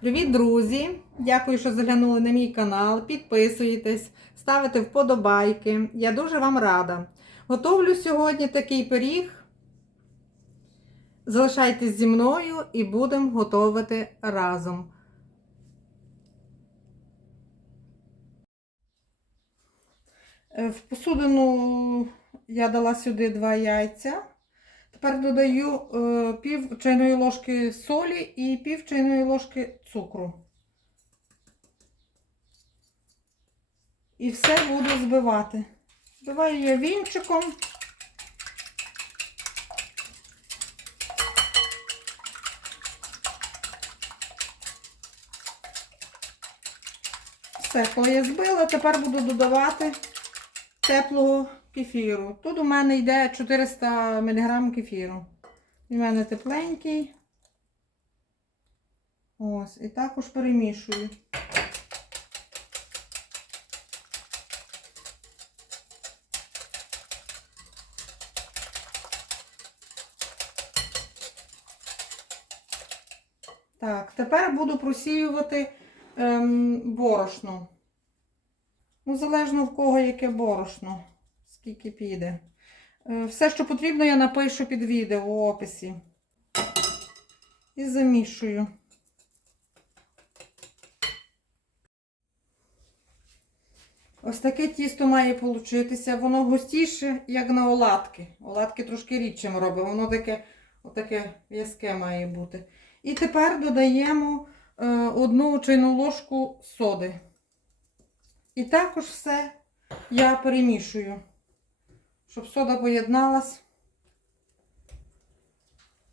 Привіт, друзі! Дякую, що заглянули на мій канал. Підписуєтесь, ставите вподобайки. Я дуже вам рада. Готовлю сьогодні такий пиріг. Залишайтесь зі мною і будемо готувати разом. Е, В посудину я дала сюди два яйця. Тепер додаю е, пів чайної ложки солі і пів чайної ложки цукру. І все буду збивати. Збиваю я вінчиком. Все, коли я збила, тепер буду додавати теплого кефіру. Тут у мене йде 400 мг кефіру. У мене тепленький. Ось, і також перемішую. Так, тепер буду просіювати ем, борошно. Ну, залежно в кого яке борошно, скільки піде. Е, Все, що потрібно, я напишу під відео в описі. І замішую. Ось таке тісто має получитися. Воно густіше, як на оладки. Оладки трошки рідчим робимо. Воно таке, отаке в'язке має бути. І тепер додаємо е, одну чайну ложку соди. І також все я перемішую, щоб сода поєдналась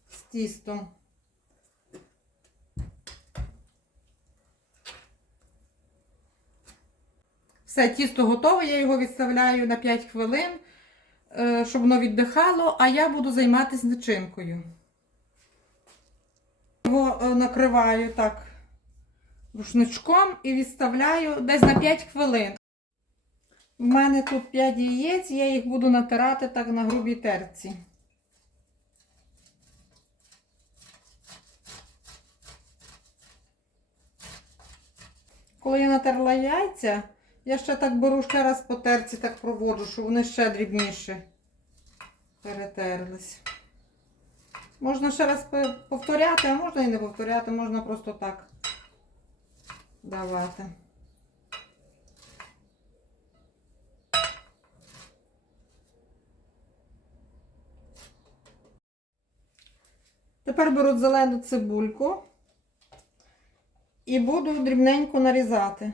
з тістом. Все, тісто готове, я його відставляю на 5 хвилин, е, щоб воно віддихало, а я буду займатися начинкою. Його е, накриваю так рушничком і відставляю десь на 5 хвилин. У мене тут 5 яєць, я їх буду натирати так на грубій терці. Коли я натерла яйця, я ще так беру ще раз по терці, так проводжу, щоб вони ще дрібніше перетерлись. Можна ще раз повторяти, а можна і не повторяти, можна просто так давати. Тепер беру зелену цибульку і буду дрібненько нарізати.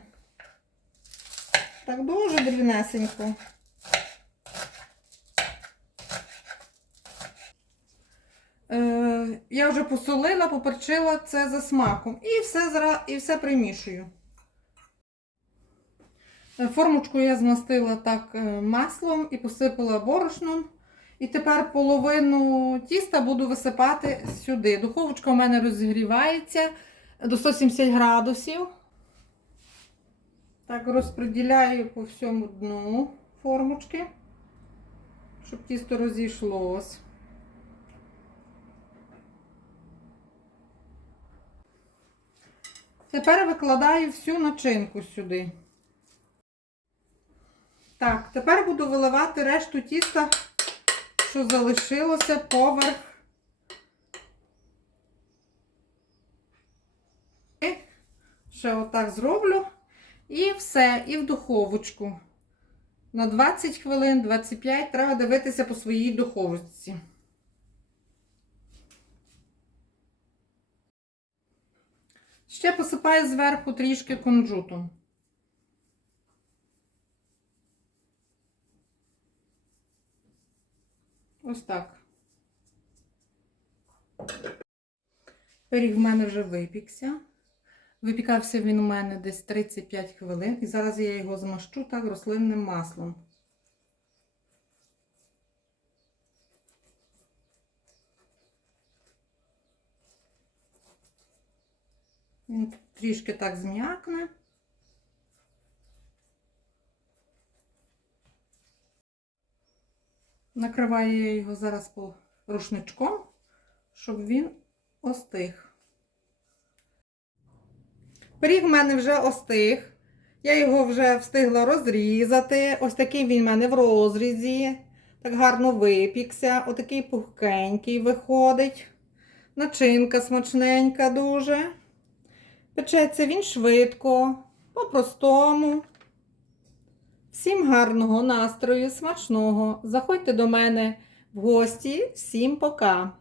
Так дуже дрібнесенько. Е, я вже посолила, поперчила це за смаком. І все, і все примішую. Формочку я змастила так е, маслом і посипала борошном. І тепер половину тіста буду висипати сюди. Духовочка у мене розігрівається до 170 градусів. Так, розподіляю по всьому дну формочки, щоб тісто розійшлось. Тепер викладаю всю начинку сюди. Так, тепер буду виливати решту тіста, що залишилося поверх. І Ще отак зроблю. І все, і в духовочку. На 20 хвилин, 25 треба дивитися по своїй духовочці. Ще посипаю зверху трішки кунжутом. Ось так. Пиріг в мене вже випікся. Випікався він у мене десь 35 хвилин. І зараз я його змащу так рослинним маслом. Він трішки так зм'якне. Накриваю я його зараз по рушничком, щоб він остиг. Пиріг в мене вже остиг. Я його вже встигла розрізати. Ось такий він в мене в розрізі. Так гарно випікся. Отакий пухкенький виходить. Начинка смачненька дуже. Печеться він швидко, по-простому. Всім гарного настрою, смачного. Заходьте до мене в гості. Всім пока!